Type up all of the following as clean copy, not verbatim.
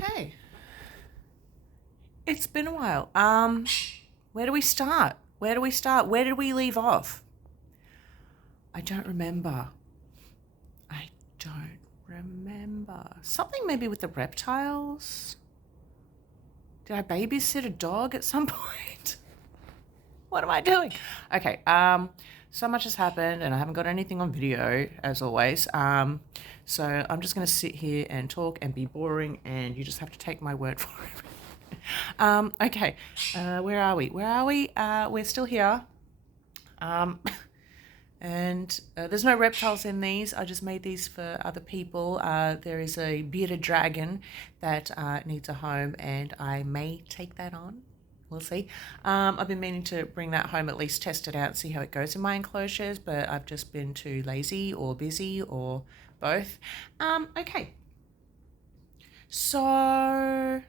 Okay. It's been a while. Where do we start? Where do we start? Where did we leave off? I don't remember. I don't remember. Something maybe with the reptiles? Did I babysit a dog at some point? What am I doing? Okay, so much has happened and I haven't got anything on video as always. So I'm just gonna sit here and talk and be boring and you just have to take my word for it. Okay, where are we? We're still here. And there's no reptiles in these. I just made these for other people. There is a bearded dragon that needs a home and I may take that on. We'll see. I've been meaning to bring that home, at least test it out and see how it goes in my enclosures, but I've just been too lazy or busy or both. Okay. So,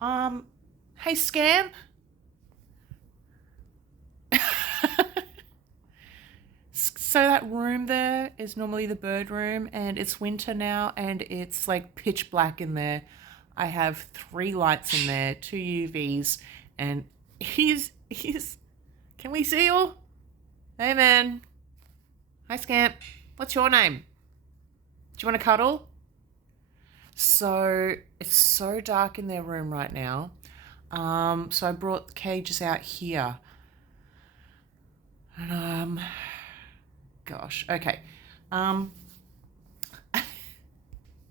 hey Scamp. So that room there is normally the bird room and it's winter now and it's like pitch black in there. I have 3 lights in there, 2 UVs, and he's, can we see you? Hey man. Hi Scamp. What's your name? Do you want to cuddle? So it's so dark in their room right now. So I brought the cages out here. And gosh, okay. I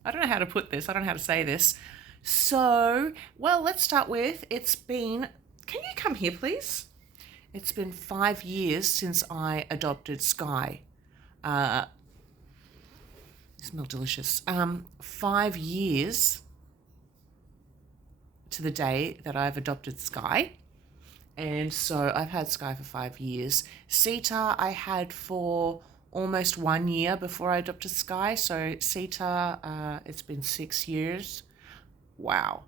don't know how to put this. I don't know how to say this. So, well, let's start with, can you come here, please? It's been 5 years since I adopted Skye. They smell delicious. 5 years to the day that I've adopted Skye. And so I've had Skye for 5 years. Sita I had for almost 1 year before I adopted Skye. So Sita, it's been 6 years. Wow.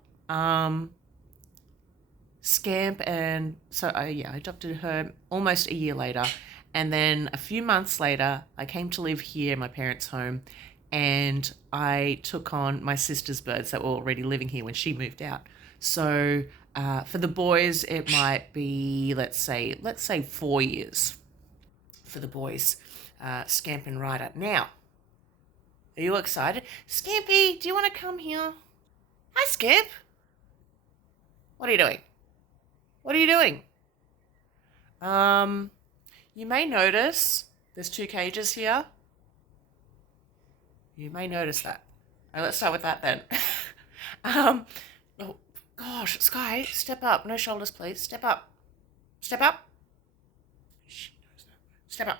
Scamp and so I adopted her almost a year later. And then a few months later, I came to live here in my parents' home and I took on my sister's birds that were already living here when she moved out. So for the boys, it might be, let's say 4 years for the boys, Scamp and Ryder. Now, are you excited? Scampy, do you want to come here? Hi, Scamp. What are you doing? What are you doing? You may notice there's 2 cages here. You may notice that. All right, let's start with that then. Oh, gosh, Skye, step up. No shoulders, please. Step up. Step up. She knows that. Step up.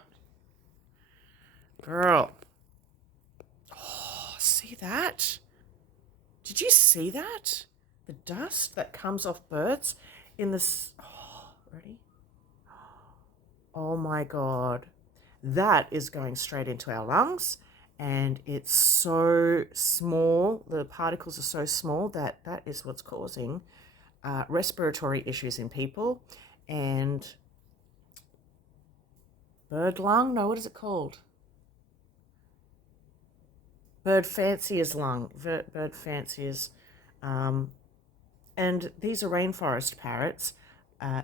Girl. Oh, see that? Did you see that? The dust that comes off birds in this. Oh, ready? Oh my God. That is going straight into our lungs. And it's so small, the particles are so small that is what's causing respiratory issues in people. And bird lung, no, what is it called? Bird fancier's lung, bird fanciers. And these are rainforest parrots,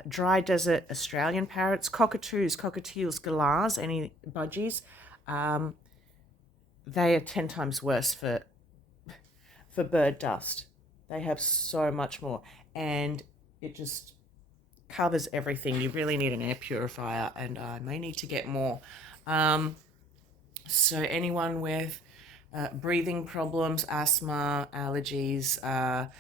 dry desert Australian parrots, cockatoos, cockatiels, galahs, any budgies. They are 10 times worse for bird dust. They have so much more and it just covers everything. You really need an air purifier and I may need to get more. So anyone with breathing problems, asthma, allergies, a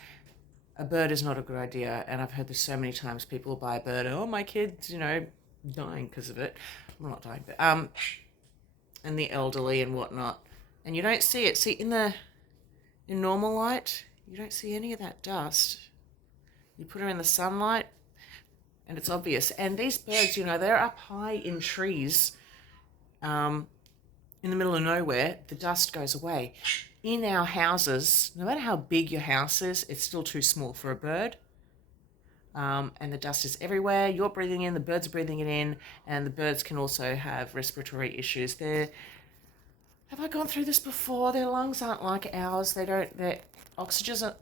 bird is not a good idea. And I've heard this so many times. People buy a bird and, oh, my kid's, dying because of it. Well, not dying, but and the elderly and whatnot. And you don't see it. See, in normal light, you don't see any of that dust. You put her in the sunlight, and it's obvious. And these birds, they're up high in trees, in the middle of nowhere. The dust goes away. In our houses, no matter how big your house is, it's still too small for a bird. And the dust is everywhere. You're breathing in, the birds are breathing it in, and the birds can also have respiratory issues. Have I gone through this before? Their lungs aren't like ours. Their oxygen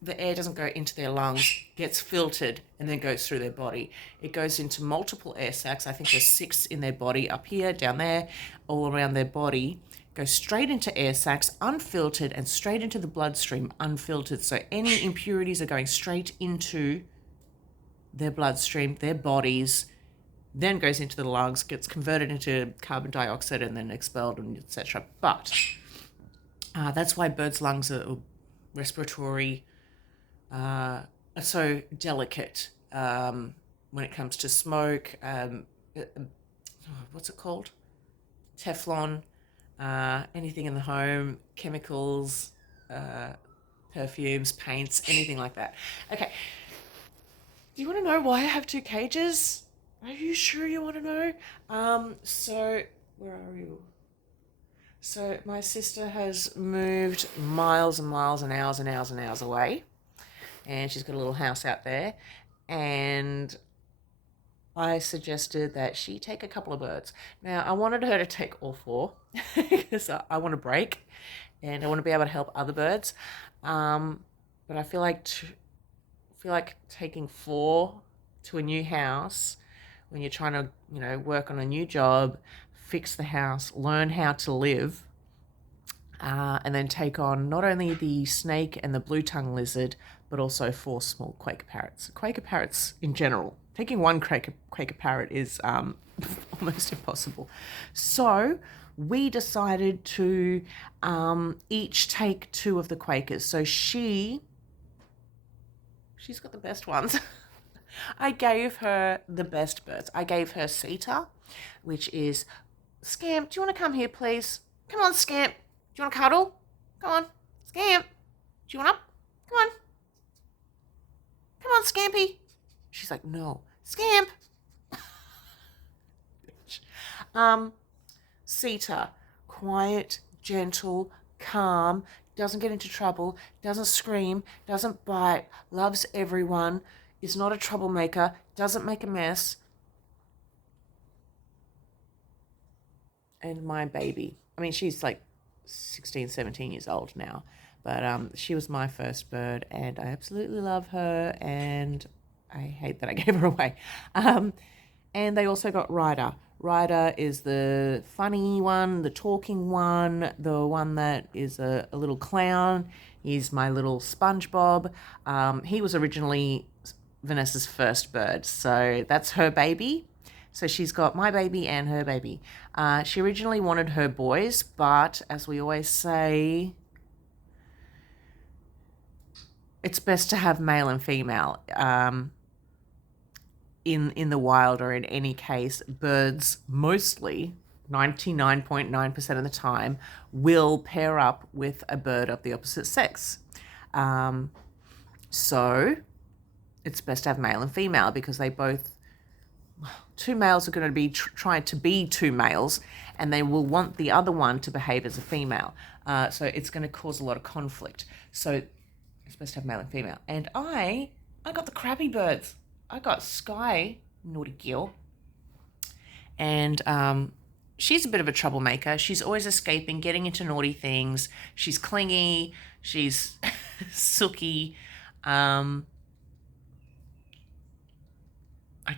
the air doesn't go into their lungs, gets filtered, and then goes through their body. It goes into multiple air sacs. I think there's 6 in their body, up here, down there, all around their body. Goes straight into air sacs, unfiltered, and straight into the bloodstream, unfiltered. So any impurities are going straight into their bloodstream, their bodies, then goes into the lungs, gets converted into carbon dioxide, and then expelled, and etc. But that's why birds' lungs are respiratory are so delicate when it comes to smoke. What's it called? Teflon, anything in the home, chemicals, perfumes, paints, anything like that. Okay. Do you want to know why I have 2 cages? Are you sure you want to know? So where are you? So my sister has moved miles and miles and hours and hours and hours away, and she's got a little house out there, and I suggested that she take a couple of birds. Now, I wanted her to take all 4 because I want a break and I want to be able to help other birds. But I feel like taking 4 to a new house when you're trying to, work on a new job, fix the house, learn how to live, and then take on not only the snake and the blue-tongue lizard, but also 4 small Quaker parrots. Quaker parrots in general. Taking 1 Quaker parrot is almost impossible. So we decided to each take 2 of the Quakers. So she's got the best ones. I gave her the best birds. I gave her Sita, which is, Scamp, do you want to come here, please? Come on, Scamp. Do you want to cuddle? Come on. Scamp. Do you want up? Come on. Come on, Scampy. She's like, no. Scamp. Sita, quiet, gentle, calm, doesn't get into trouble, doesn't scream, doesn't bite, loves everyone, is not a troublemaker, doesn't make a mess. And my baby, I mean, she's like 16, 17 years old now, but she was my first bird, and I absolutely love her, and I hate that I gave her away. And they also got Ryder. Ryder is the funny one, the talking one, the one that is a little clown. He's my little SpongeBob. He was originally Vanessa's first bird, so that's her baby. So she's got my baby and her baby. She originally wanted her boys, but as we always say, it's best to have male and female. In the wild, or in any case, birds mostly, 99.9% of the time, will pair up with a bird of the opposite sex. So it's best to have male and female, because they both, 2 males are going to be trying to be 2 males, and they will want the other one to behave as a female. So it's going to cause a lot of conflict. So it's best to have male and female. And I got the crappy birds. I got Skye, naughty girl, and she's a bit of a troublemaker. She's always escaping, getting into naughty things. She's clingy. She's sooky. I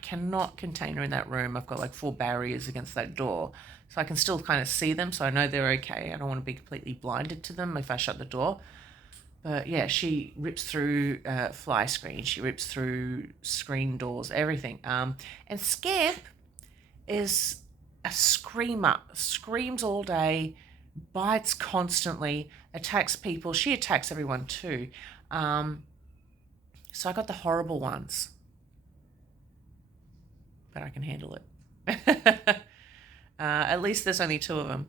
cannot contain her in that room. I've got like 4 barriers against that door, so I can still kind of see them, so I know they're okay. I don't want to be completely blinded to them if I shut the door. But yeah, she rips through fly screens. She rips through screen doors, everything. And Scamp is a screamer. Screams all day, bites constantly, attacks people. She attacks everyone too. So I got the horrible ones. But I can handle it. At least there's only 2 of them.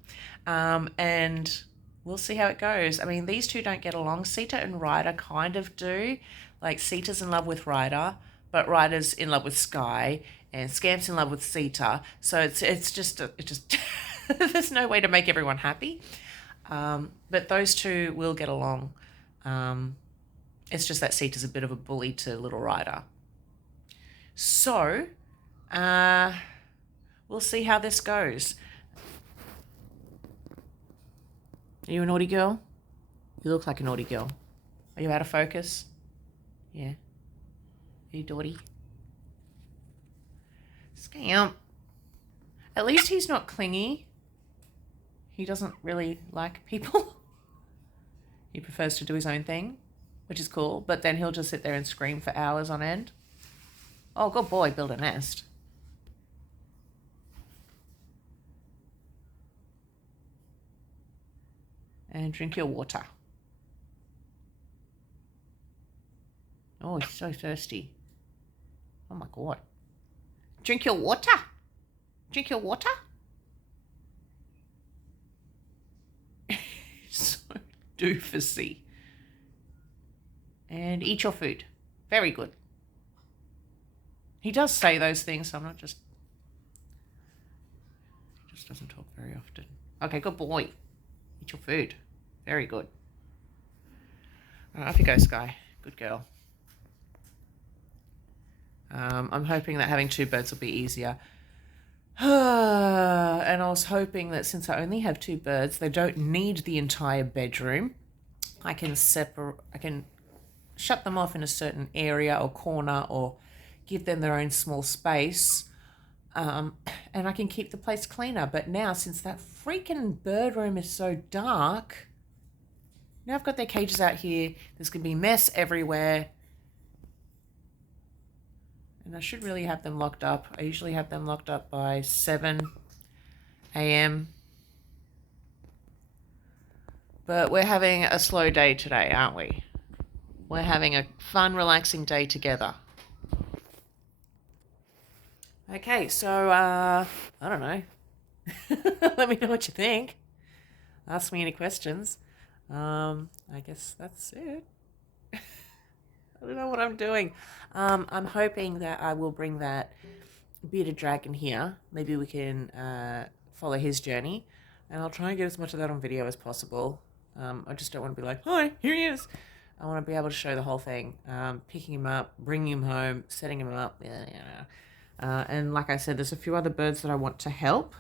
And we'll see how it goes. I mean, these 2 don't get along. Sita and Ryder kind of do. Like, Sita's in love with Ryder, but Ryder's in love with Skye, and Scamp's in love with Sita. So it's just there's no way to make everyone happy. But those 2 will get along. It's just that Sita's a bit of a bully to little Ryder. So we'll see how this goes. Are you a naughty girl? You look like a naughty girl. Are you out of focus? Yeah. Hey, Dotty. Scamp. At least he's not clingy. He doesn't really like people. He prefers to do his own thing, which is cool. But then he'll just sit there and scream for hours on end. Oh, good boy, build a nest. And drink your water. Oh, he's so thirsty. Oh my God. Drink your water. Drink your water. So doofusy. And eat your food. Very good. He does say those things, so I'm not just... He just doesn't talk very often. Okay, good boy. Eat your food. Very good. All right, off you go, Skye. Good girl. I'm hoping that having 2 birds will be easier. And I was hoping that since I only have 2 birds, they don't need the entire bedroom. I can shut them off in a certain area or corner or give them their own small space. And I can keep the place cleaner. But now, since that freaking bird room is so dark, now I've got their cages out here. There's going to be mess everywhere. And I should really have them locked up. I usually have them locked up by 7 a.m. But we're having a slow day today, aren't we? We're having a fun, relaxing day together. Okay, so, I don't know. Let me know what you think. Ask me any questions. I guess that's it. I don't know what I'm doing. I'm hoping that I will bring that bearded dragon here. Maybe we can follow his journey. And I'll try and get as much of that on video as possible. I just don't want to be like, hi, here he is. I want to be able to show the whole thing. Picking him up, bringing him home, setting him up. And like I said, there's a few other birds that I want to help.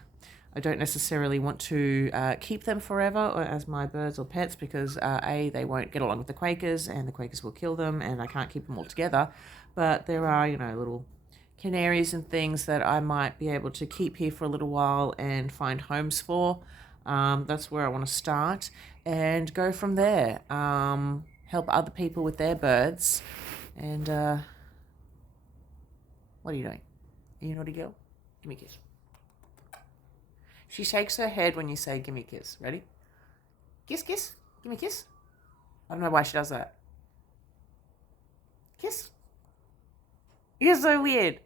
I don't necessarily want to keep them forever or as my birds or pets because A, they won't get along with the quakers and the quakers will kill them and I can't keep them all together. But there are, little canaries and things that I might be able to keep here for a little while and find homes for. That's where I want to start and go from there. Help other people with their birds. And what are you doing? Are you a naughty girl? Give me a kiss. She shakes her head when you say, give me a kiss. Ready? Kiss, kiss. Give me a kiss. I don't know why she does that. Kiss. You're so weird.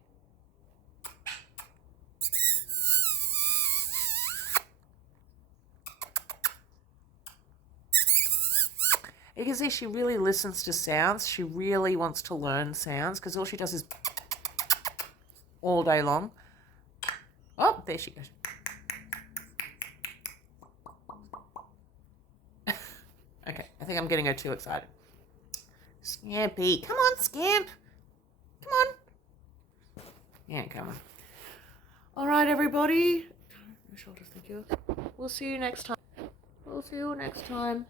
You can see she really listens to sounds. She really wants to learn sounds because all she does is all day long. Oh, there she goes. Okay, I think I'm getting her too excited. Scampy. Come on, Scamp. Come on. Yeah, come on. All right, everybody. My shoulders, thank you. We'll see you next time.